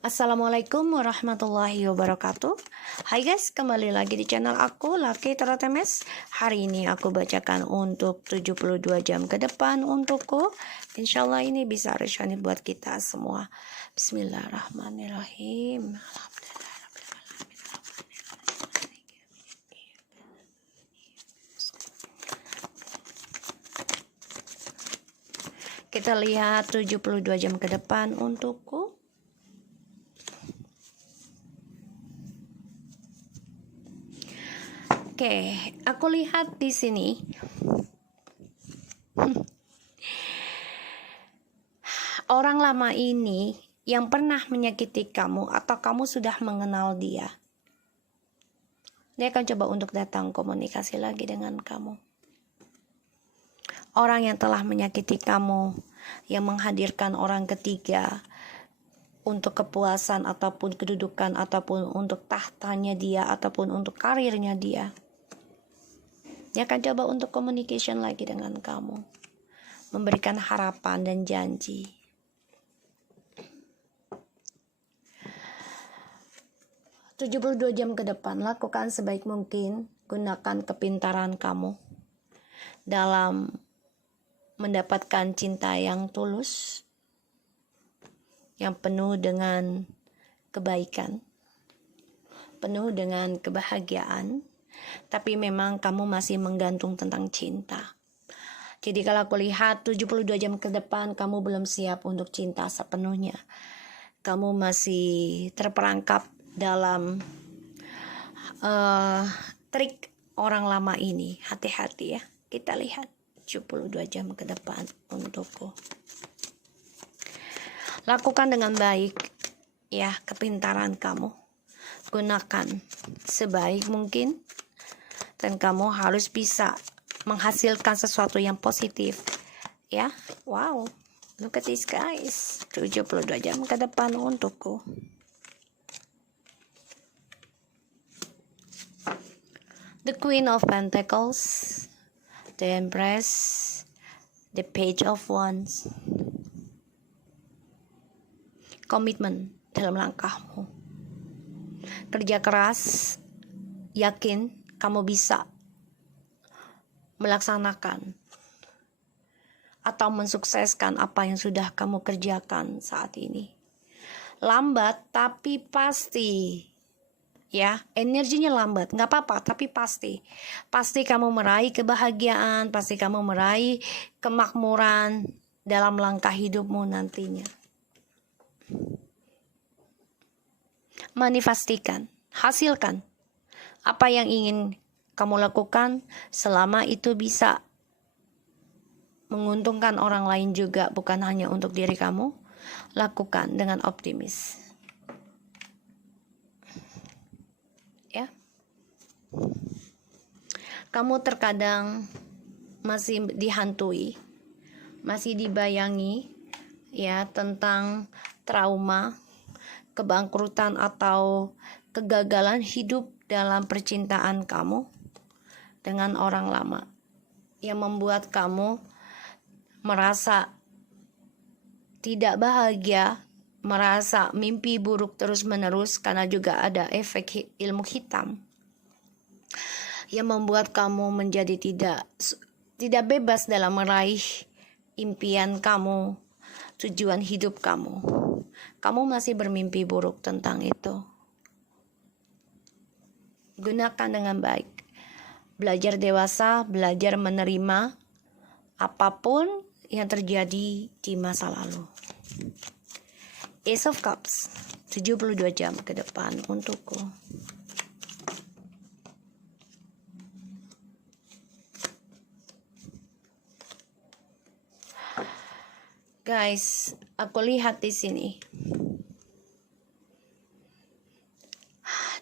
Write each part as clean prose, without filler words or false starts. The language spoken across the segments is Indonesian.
Assalamualaikum warahmatullahi wabarakatuh. Hai guys, kembali lagi di channel aku Lucky Tarot MS. Hari ini aku bacakan untuk 72 jam ke depan untukku. Insyaallah ini bisa resonate buat kita semua. Bismillahirrahmanirrahim. Kita lihat 72 jam ke depan untukku. Oke, aku lihat di sini. Orang lama ini yang pernah menyakiti kamu atau kamu sudah mengenal dia. Dia akan coba untuk datang komunikasi lagi dengan kamu. Orang yang telah menyakiti kamu, yang menghadirkan orang ketiga untuk kepuasan ataupun kedudukan ataupun untuk tahtanya dia ataupun untuk karirnya dia. Dia akan coba untuk communication lagi dengan kamu, memberikan harapan dan janji. Tujuh 72 jam ke depan, lakukan sebaik mungkin, gunakan kepintaran kamu dalam mendapatkan cinta yang tulus, yang penuh dengan kebaikan, penuh dengan kebahagiaan. Tapi memang kamu masih menggantung tentang cinta. Jadi kalau aku lihat 72 jam ke depan kamu belum siap untuk cinta sepenuhnya. Kamu masih terperangkap dalam trik orang lama ini. Hati-hati ya. Kita lihat 72 jam ke depan untukku. Lakukan dengan baik ya kepintaran kamu. Gunakan sebaik mungkin. Dan kamu harus bisa menghasilkan sesuatu yang positif. Ya, wow. Look at this guys. 72 jam ke depan untukku. The Queen of Pentacles, the Empress, the Page of Wands. Komitmen dalam langkahmu. Kerja keras, yakin kamu bisa melaksanakan atau mensukseskan apa yang sudah kamu kerjakan saat ini. Lambat tapi pasti. Ya, energinya lambat, nggak apa-apa, tapi pasti. Pasti kamu meraih kebahagiaan, pasti kamu meraih kemakmuran dalam langkah hidupmu nantinya. Manifestikan, hasilkan apa yang ingin kamu lakukan selama itu bisa menguntungkan orang lain juga, bukan hanya untuk diri kamu. Lakukan dengan optimis. Ya. Kamu terkadang masih dihantui, masih dibayangi ya tentang trauma, kebangkrutan atau kegagalan hidup dalam percintaan kamu dengan orang lama yang membuat kamu merasa tidak bahagia, merasa mimpi buruk terus-menerus karena juga ada efek ilmu hitam yang membuat kamu menjadi tidak bebas dalam meraih impian kamu, tujuan hidup kamu. Kamu masih bermimpi buruk tentang itu. Gunakan dengan baik. Belajar dewasa, belajar menerima apapun yang terjadi di masa lalu. Ace of Cups, 72 jam ke depan untukku. Guys, aku lihat di sini.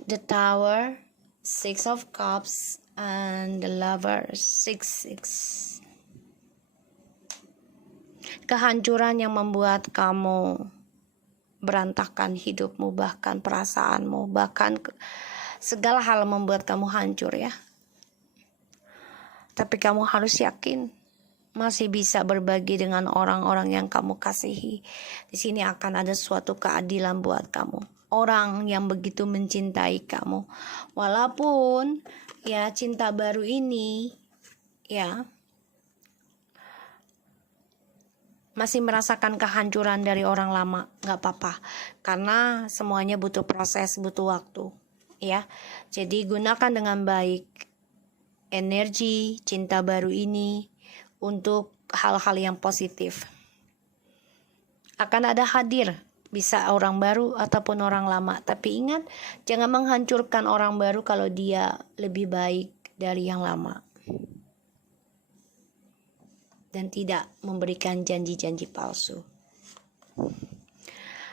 The Tower, Six of Cups, and the Lover, 6-6. Kehancuran yang membuat kamu berantakan hidupmu, bahkan perasaanmu, bahkan segala hal membuat kamu hancur ya. Tapi kamu harus yakin masih bisa berbagi dengan orang-orang yang kamu kasihi. Di sini akan ada suatu keadilan buat kamu. Orang yang begitu mencintai kamu. Walaupun ya cinta baru ini ya masih merasakan kehancuran dari orang lama, gak apa-apa. Karena semuanya butuh proses, butuh waktu. Ya, jadi gunakan dengan baik energi cinta baru ini untuk hal-hal yang positif. Akan ada hadir, bisa orang baru ataupun orang lama. Tapi ingat, jangan menghancurkan orang baru kalau dia lebih baik dari yang lama. Dan tidak memberikan janji-janji palsu.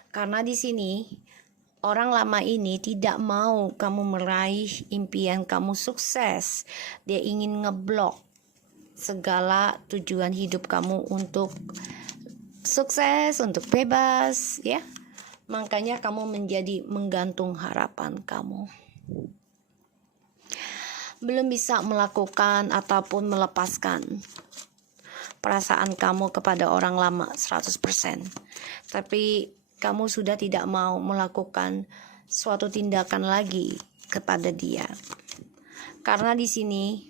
Karena di sini orang lama ini tidak mau kamu meraih impian kamu sukses. Dia ingin ngeblok segala tujuan hidup kamu untuk sukses, untuk bebas, ya. Makanya kamu menjadi menggantung harapan kamu. Belum bisa melakukan ataupun melepaskan perasaan kamu kepada orang lama 100%. Tapi kamu sudah tidak mau melakukan suatu tindakan lagi kepada dia. Karena di sini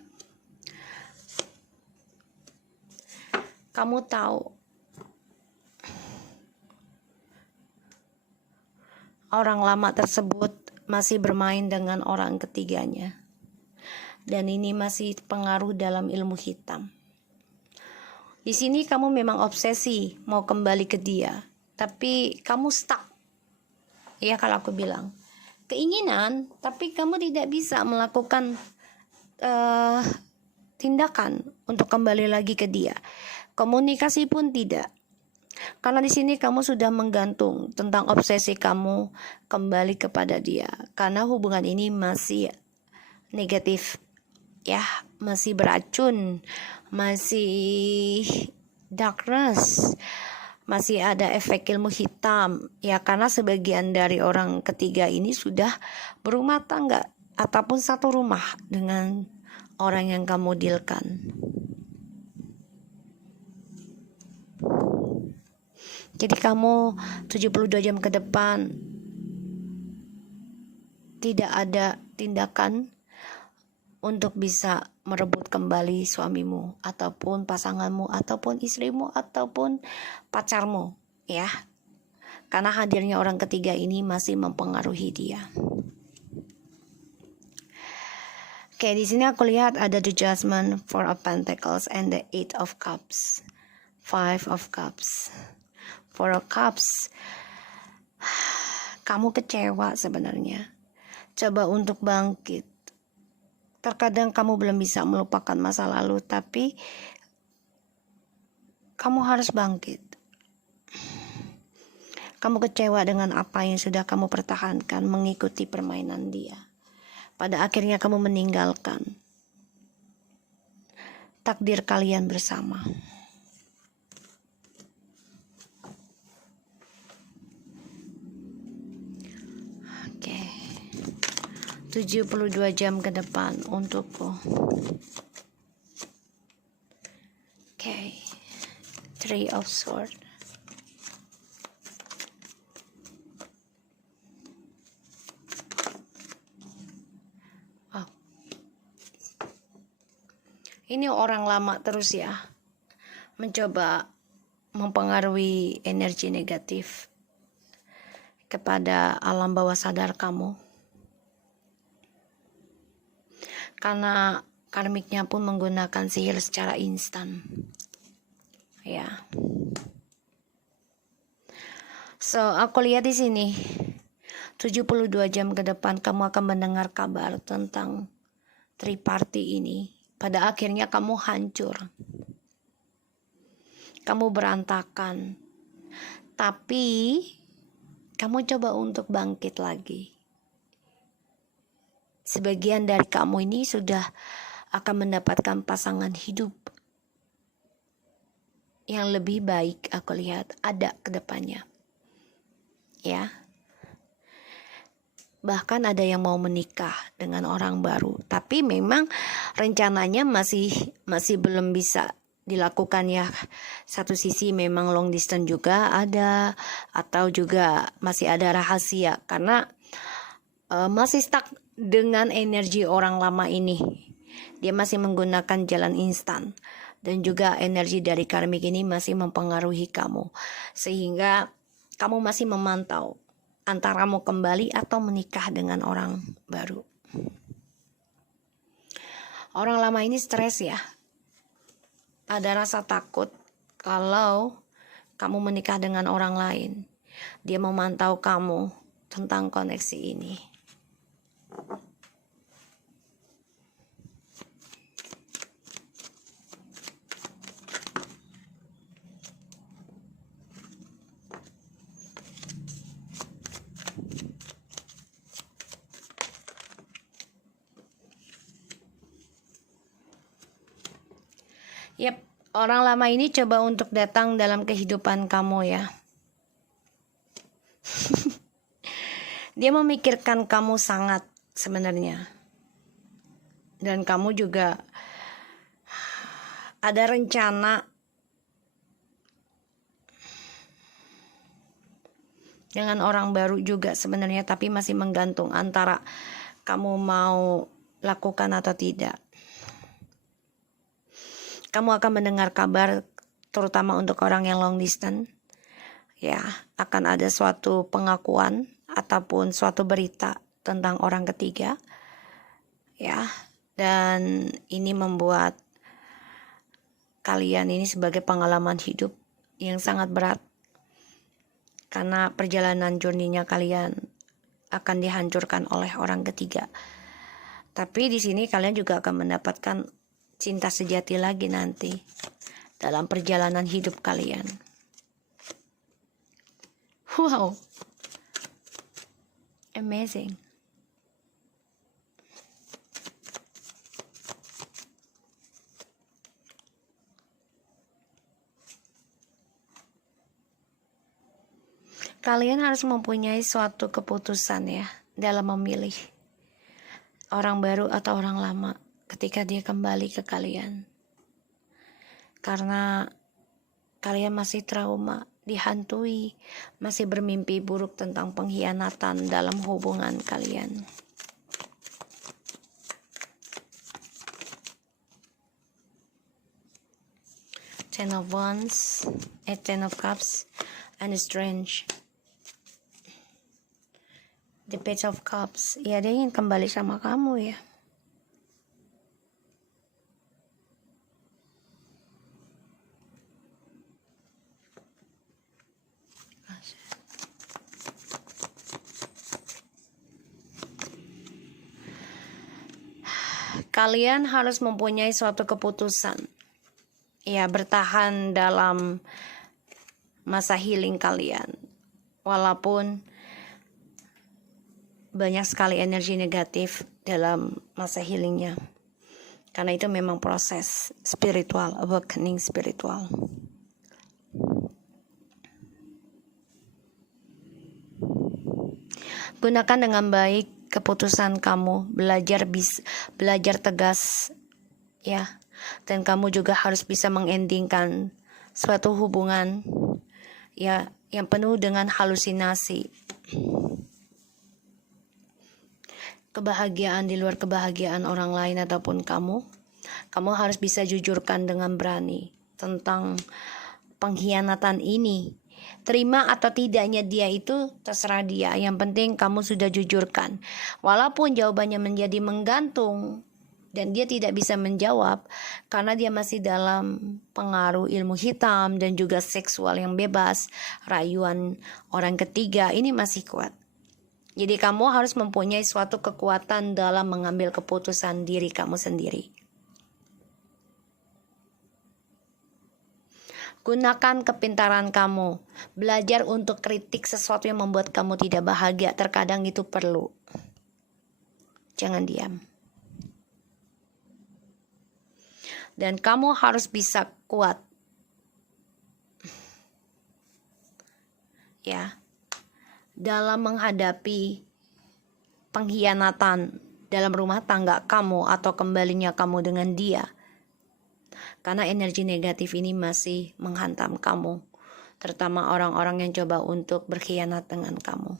kamu tahu orang lama tersebut masih bermain dengan orang ketiganya. Dan ini masih pengaruh dalam ilmu hitam. Di sini kamu memang obsesi mau kembali ke dia, tapi kamu stuck. Ya, kalau aku bilang keinginan, tapi kamu tidak bisa melakukan tindakan untuk kembali lagi ke dia. Komunikasi pun tidak. Karena di sini kamu sudah menggantung tentang obsesi kamu kembali kepada dia. Karena hubungan ini masih negatif, ya, masih beracun, masih darkness, masih ada efek ilmu hitam, ya, karena sebagian dari orang ketiga ini sudah berumah tangga ataupun satu rumah dengan orang yang kamu dealkan. Jadi kamu 72 jam ke depan tidak ada tindakan untuk bisa merebut kembali suamimu ataupun pasanganmu ataupun istrimu ataupun pacarmu, ya. Karena hadirnya orang ketiga ini masih mempengaruhi dia. Oke, di sini aku lihat ada the Judgment, Four of Pentacles, and the Eight of Cups, Five of Cups, Four of Cups. Kamu kecewa sebenarnya. Coba untuk bangkit. Terkadang kamu belum bisa melupakan masa lalu, tapi kamu harus bangkit. Kamu kecewa dengan apa yang sudah kamu pertahankan, mengikuti permainan dia. Pada akhirnya kamu meninggalkan takdir kalian bersama. Oke. 72 jam ke depan untukku. Oke. Three of Swords. Ini orang lama terus ya, mencoba mempengaruhi energi negatif kepada alam bawah sadar kamu. Karena karmiknya pun menggunakan sihir secara instan. Ya. So, aku lihat di sini 72 jam ke depan kamu akan mendengar kabar tentang triparty ini. Pada akhirnya kamu hancur. Kamu berantakan. Tapi kamu coba untuk bangkit lagi. Sebagian dari kamu ini sudah akan mendapatkan pasangan hidup yang lebih baik, aku lihat ada ke depannya. Ya. Bahkan ada yang mau menikah dengan orang baru, tapi memang rencananya masih belum bisa dilakukan ya. Satu sisi memang long distance juga ada, atau juga masih ada rahasia karena masih stuck dengan energi orang lama ini. Dia masih menggunakan jalan instan, dan juga energi dari karmik ini masih mempengaruhi kamu, sehingga kamu masih memantau antara mau kembali atau menikah dengan orang baru. Orang lama ini stres ya. Ada rasa takut kalau kamu menikah dengan orang lain. Dia memantau kamu tentang koneksi ini. Yap, orang lama ini coba untuk datang dalam kehidupan kamu ya. Dia memikirkan kamu sangat sebenarnya. Dan kamu juga ada rencana dengan orang baru juga sebenarnya, tapi masih menggantung antara kamu mau lakukan atau tidak. Kamu akan mendengar kabar, terutama untuk orang yang long distance, ya, akan ada suatu pengakuan ataupun suatu berita tentang orang ketiga, ya, dan ini membuat kalian ini sebagai pengalaman hidup yang sangat berat, karena perjalanan journey-nya kalian akan dihancurkan oleh orang ketiga. Tapi di sini kalian juga akan mendapatkan cinta sejati lagi nanti dalam perjalanan hidup kalian. Wow, amazing. Kalian harus mempunyai suatu keputusan ya dalam memilih orang baru atau orang lama ketika dia kembali ke kalian. Karena kalian masih trauma, dihantui, masih bermimpi buruk tentang pengkhianatan dalam hubungan kalian. Ten of Wands, Ten of Cups, and Strange. The Page of Cups. Ya, dia ingin kembali sama kamu ya. Kalian harus mempunyai suatu keputusan. Ya, bertahan dalam masa healing kalian. Walaupun banyak sekali energi negatif dalam masa healingnya. Karena itu memang proses spiritual, awakening spiritual. Gunakan dengan baik keputusan kamu, belajar tegas ya. Dan kamu juga harus bisa mengendingkan suatu hubungan ya yang penuh dengan halusinasi. Kebahagiaan di luar kebahagiaan orang lain ataupun kamu harus bisa jujurkan dengan berani tentang pengkhianatan ini. Terima atau tidaknya dia itu terserah dia. Yang penting kamu sudah jujurkan. Walaupun jawabannya menjadi menggantung dan dia tidak bisa menjawab karena dia masih dalam pengaruh ilmu hitam dan juga seksual yang bebas, rayuan orang ketiga, ini masih kuat. Jadi kamu harus mempunyai suatu kekuatan dalam mengambil keputusan diri kamu sendiri. Gunakan kepintaran kamu. Belajar untuk kritik sesuatu yang membuat kamu tidak bahagia. Terkadang itu perlu. Jangan diam. Dan kamu harus bisa kuat. Ya. Dalam menghadapi pengkhianatan dalam rumah tangga kamu atau kembalinya kamu dengan dia. Karena energi negatif ini masih menghantam kamu, terutama orang-orang yang coba untuk berkhianat dengan kamu.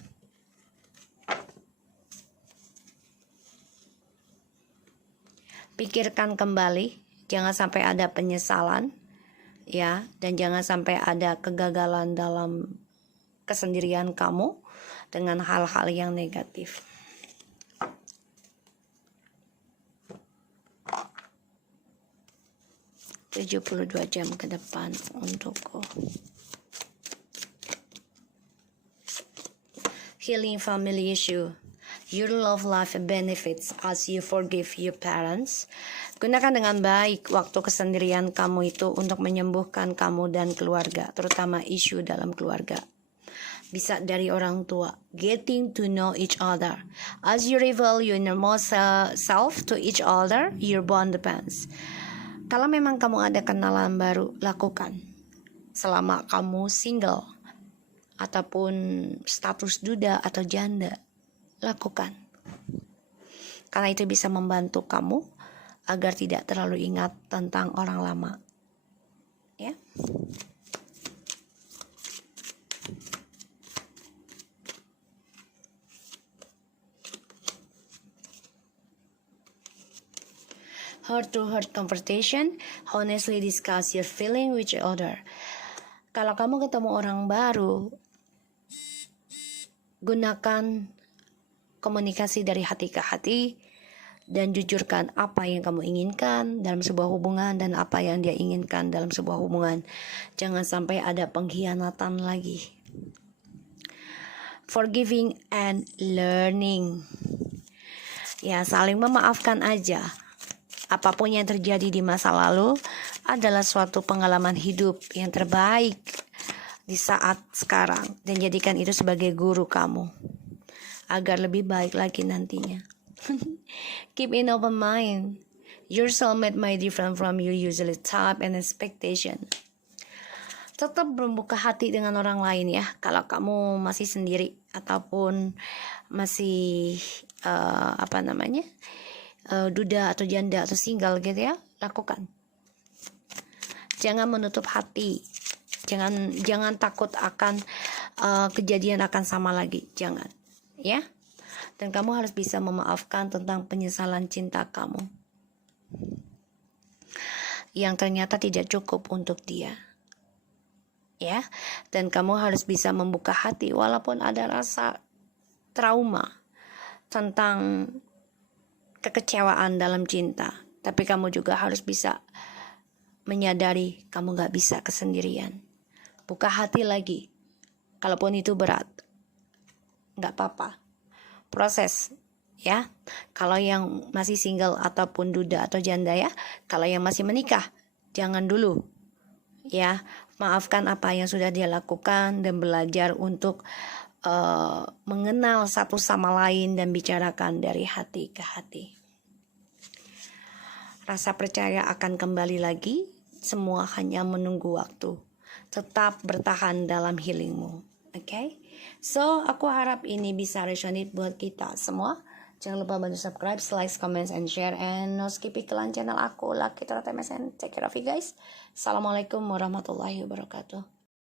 Pikirkan kembali, jangan sampai ada penyesalan, ya, dan jangan sampai ada kegagalan dalam kesendirian kamu dengan hal-hal yang negatif. ...72 jam ke depan untukku. Healing family issue. Your love life benefits as you forgive your parents. Gunakan dengan baik waktu kesendirian kamu itu untuk menyembuhkan kamu dan keluarga, terutama isu dalam keluarga. Bisa dari orang tua. Getting to know each other. As you reveal your innermost self to each other, your bond depends. Kalau memang kamu ada kenalan baru, lakukan. Selama kamu single ataupun status duda atau janda, lakukan. Karena itu bisa membantu kamu agar tidak terlalu ingat tentang orang lama. Ya. Heart-to-heart conversation, honestly discuss your feeling with each other. Kalau kamu ketemu orang baru, gunakan komunikasi dari hati ke hati dan jujurkan apa yang kamu inginkan dalam sebuah hubungan dan apa yang dia inginkan dalam sebuah hubungan. Jangan sampai ada pengkhianatan lagi. Forgiving and learning. Ya, saling memaafkan aja. Apapun yang terjadi di masa lalu adalah suatu pengalaman hidup yang terbaik di saat sekarang, dan jadikan itu sebagai guru kamu agar lebih baik lagi nantinya. Keep an open mind. Your soulmate may different from your usual type and expectation. Tetap membuka hati dengan orang lain ya. Kalau kamu masih sendiri ataupun masih duda atau janda atau single gitu ya, lakukan. Jangan menutup hati. Jangan takut akan kejadian akan sama lagi. Jangan, ya. Dan kamu harus bisa memaafkan tentang penyesalan cinta kamu yang ternyata tidak cukup untuk dia. Ya. Dan kamu harus bisa membuka hati walaupun ada rasa trauma tentang kekecewaan dalam cinta. Tapi kamu juga harus bisa menyadari kamu gak bisa kesendirian. Buka hati lagi. Kalaupun itu berat, gak apa-apa. Proses, ya. Kalau yang masih single ataupun duda atau janda ya, kalau yang masih menikah, jangan dulu. Ya, maafkan apa yang sudah dia lakukan dan belajar untuk mengenal satu sama lain dan bicarakan dari hati ke hati. Rasa percaya akan kembali lagi. Semua hanya menunggu waktu. Tetap bertahan dalam healingmu. Okay? So, aku harap ini bisa resonate buat kita semua. Jangan lupa bantu subscribe, like, comment, and share. And no skip iklan channel aku, Lucky Tarot MSN. Take care of you guys. Assalamualaikum warahmatullahi wabarakatuh.